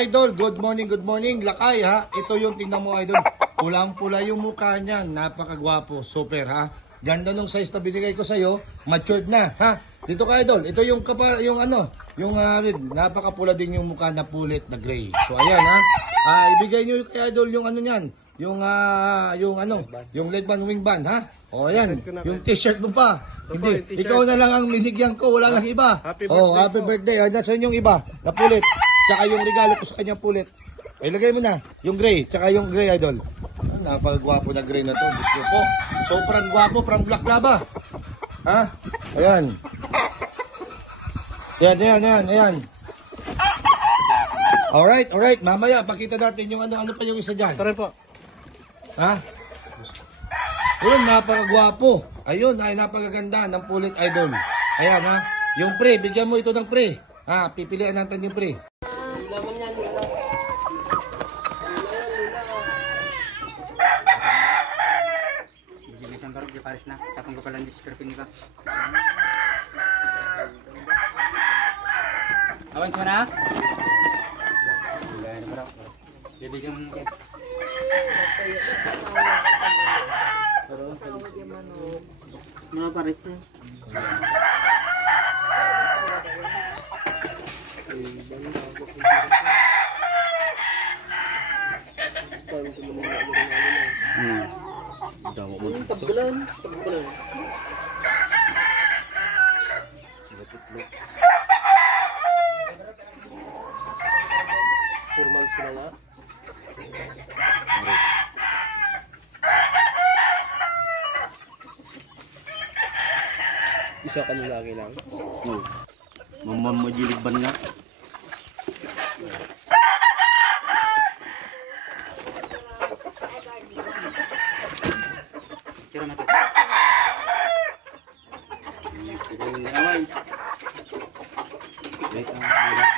Idol, good morning, lakay ha. Ito yung tingnan mo idol, pulang-pula yung mukha niya, napakagwapo, super ha. Ganda nung size na binigay ko sa'yo, matured na ha. Dito ka idol, ito yung napakapula din yung mukha na pulit na gray. So ayan ha, ibigay nyo kay idol yung ano niyan, yung leg band, wing band ha. O ayan, yung t-shirt mo pa. Hindi, ikaw na lang ang minigyan ko, wala lang iba. Happy birthday. Ayan sa yung iba, na pulit. Tsaka yung regalo ko sa kanya pulit. Ilagay mo na, yung gray, tsaka yung gray idol. Napakagwapo na gray na to, gusto ko. Sobrang gwapo, from Black Lava. Ha? Ayan. Ayan. Alright. Mamaya, pakita natin yung ano pa yung isa dyan. Tara po. Ha? Ayun, napakagwapo. Ayun, ay napakaganda ng pulit idol. Ayan ha. Yung pre, bigyan mo ito ng pre. Ha, pipilian natin yung pre. Baru di Paris na, tapong ko pala ng description niya. Awan siya na? Gaya bro. Bibigyan mo kayo. Mga Paris na. Tagbulan. Formals ko na nga. Isa ka lalaki lang. Oo. Mamajilig ban nga. Tira natin. Wait lang.